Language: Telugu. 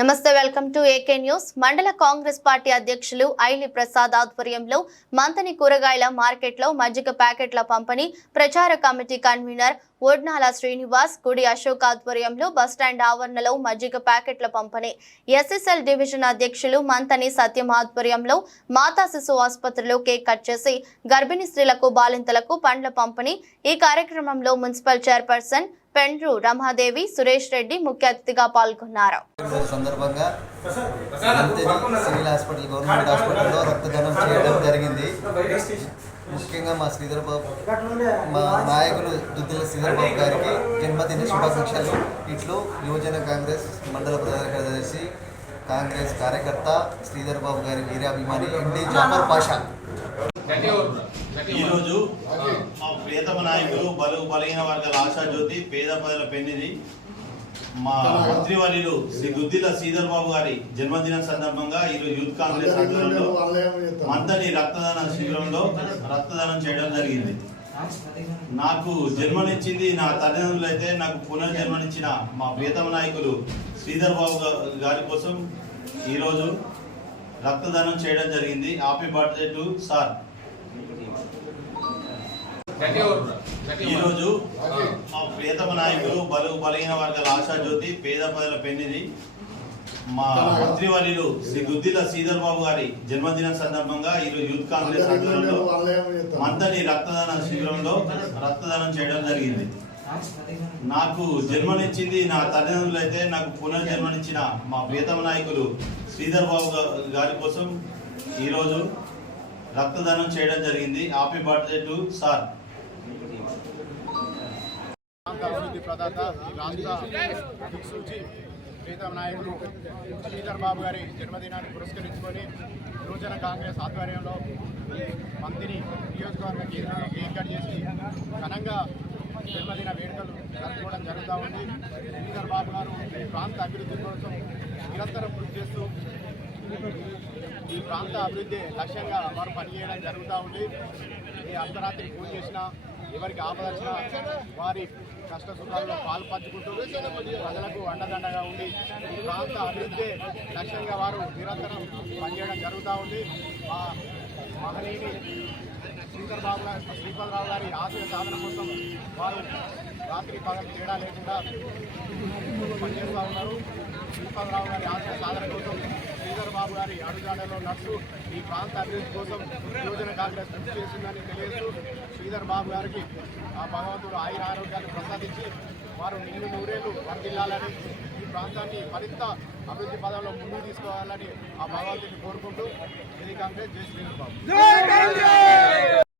నమస్తే, వెల్కమ్ టు ఏకే న్యూస్. మండల కాంగ్రెస్ పార్టీ అధ్యక్షులు ఐలి ప్రసాద్ ఆధ్వర్యంలో మంతని కూరగాయల మార్కెట్లో మజ్జిగ ప్యాకెట్ల పంపిణీ. ప్రచార కమిటీ కన్వీనర్ ఓడ్నాల శ్రీనివాస్, గుడి అశోక్ ఆధ్వర్యంలో బస్టాండ్ ఆవరణలో మజ్జిగ ప్యాకెట్ల పంపిణీ. ఎస్ఎస్ఎల్ డివిజన్ అధ్యక్షులు మంతని సత్యం ఆధ్వర్యంలో మాతా శిశు ఆసుపత్రిలో కేక్ కట్ చేసి గర్భిణీ స్త్రీలకు, బాలింతలకు పండ్ల పంపిణీ. ఈ కార్యక్రమంలో మున్సిపల్ చైర్పర్సన్ పెండ్రు రమాదేవి, సురేష్ రెడ్డి ముఖ్య అతిథిగా పాల్గొన్నారు. సందర్భంగా సివిల్ హాస్పిటల్, గవర్నమెంట్ హాస్పిటల్లో రక్తదానం చేయడం జరిగింది. ముఖ్యంగా మా శ్రీధర్ బాబు, మా నాయకులు దుద్దిల శ్రీధర్ బాబు గారికి జన్మదిన శుభాకాంక్షలు. ఇట్లు యువజన కాంగ్రెస్ మండల ప్రధాన కార్యదర్శి, కాంగ్రెస్ కార్యకర్త శ్రీధర్ బాబు గారి వీరాభిమాని ఎండి జాఫర్ పాషా. ఈరోజు మా ప్రియతమ నాయకులు, బలహీన వర్గాల ఆశాజ్యోతి, పేద ప్రజల పెన్నిధి, మా మంత్రివర్యులు శ్రీ దుద్దిల శ్రీధర్ బాబు గారి జన్మదినం సందర్భంగా ఈరోజు యూత్ కాంగ్రెస్ ఆధ్వర్యంలో మంతని రక్తదాన శిబిరంలో రక్తదానం చేయడం జరిగింది. నాకు జన్మనిచ్చింది నా తల్లిదండ్రులు అయితే, నాకు పునర్జన్మనిచ్చిన మా ప్రియతమ నాయకులు శ్రీధర్ బాబు గారి కోసం ఈరోజు రక్తదానం చేయడం జరిగింది. Happy birthday to sir. ఈరోజు మా ప్రియతమ నాయకులు, బలహీన వర్గాల ఆశాజ్యోతి, పేద ప్రజల పెన్నిధి, మా మంత్రివర్యులు శ్రీ దుద్దిల శ్రీధర్ బాబు గారి జన్మదినం సందర్భంగా ఈరోజు యూత్ కాంగ్రెస్ ఆధ్వర్యంలో మంతని రక్తదాన శిబిరంలో రక్తదానం చేయడం జరిగింది. నాకు జన్మనిచ్చింది నా తల్లిదండ్రులు అయితే, నాకు పునర్జన్మనిచ్చిన మా ప్రియతమ నాయకులు శ్రీధర్ బాబు గారి కోసం ఈరోజు రక్తదానం చేయడం జరిగింది. Happy birthday to sir. అభివృద్ధి ప్రదాత, రాష్ట్ర దిక్సూచి ప్రీతం నాయకులు శ్రీధర్ బాబు గారి జన్మదినాన్ని పురస్కరించుకొని యువజన కాంగ్రెస్ ఆధ్వర్యంలో మంత్రిని నియోజకవర్గ కేంద్రంగా కేక్ కట్ చేసి ఘనంగా జన్మదిన వేడుకలు జరుపుకోవడం జరుగుతూ ఉంది. శ్రీధర్ బాబు గారు ఈ ప్రాంత అభివృద్ధి కోసం నిరంతరం కృషి చేస్తూ ఈ ప్రాంత అభివృద్ధి లక్ష్యంగా వారు పనిచేయడం జరుగుతూ ఉంది. ఈ అర్ధరాత్రి పూజ చేసినా, ఎవరికి ఆపదర్శన వారి కష్ట సుఖాల్లో పాలు పంచుకుంటూ ప్రజలకు అండదండగా ఉండి ఈ ప్రాంత అభివృద్ధి లక్ష్యంగా వారు నిరంతరం పనిచేయడం జరుగుతూ ఉంది. మా మహనీయుని శ్రీపదరావు గారి ఆశయ సాధన కోసం వారు రాత్రి పగలు తేడా లేకుండా పనిచేస్తూ ఉన్నారు. శ్రీపదరావు గారి ఆశయ సాధన కోసం, శ్రీధర్ బాబు గారి అడుగుజాడలో నడుస్తూ ఈ ప్రాంత అభివృద్ధి కోసం యువజన కాంగ్రెస్ కృషి చేసిందని తెలియజేస్తూ శ్రీధర్ బాబు గారికి ఆ భగవంతుడు ఆయుర ఆరోగ్యాన్ని ప్రసాదించి వారు నిన్ను నూరేళ్లు వర్ధిల్లాలని, ఈ ప్రాంతాన్ని మరింత అభివృద్ధి పదంలో ముందుకు తీసుకోవాలని ఆ భగవంతుడిని కోరుకుంటూ ఇది కాంగ్రెస్ జై శ్రీధర్ బాబు.